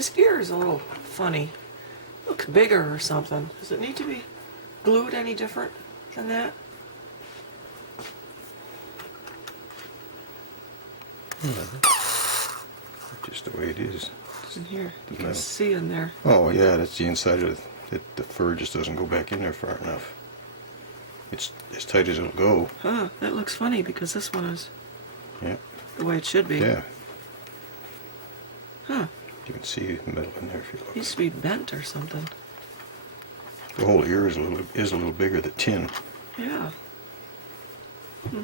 His ear is a little funny. Looks bigger or something. Does it need to be glued any different than that? Just the way it is. In here, you can metal. see in there. Oh yeah, that's the inside of it. The fur just doesn't go back in there far enough. It's as tight as it'll go. Huh, that looks funny because this one is Yeah. the way it should be. Yeah. Huh, You can see the metal in there if you look. needs to be bent or something. The whole ear is a little bigger than tin. Yeah. Hmm.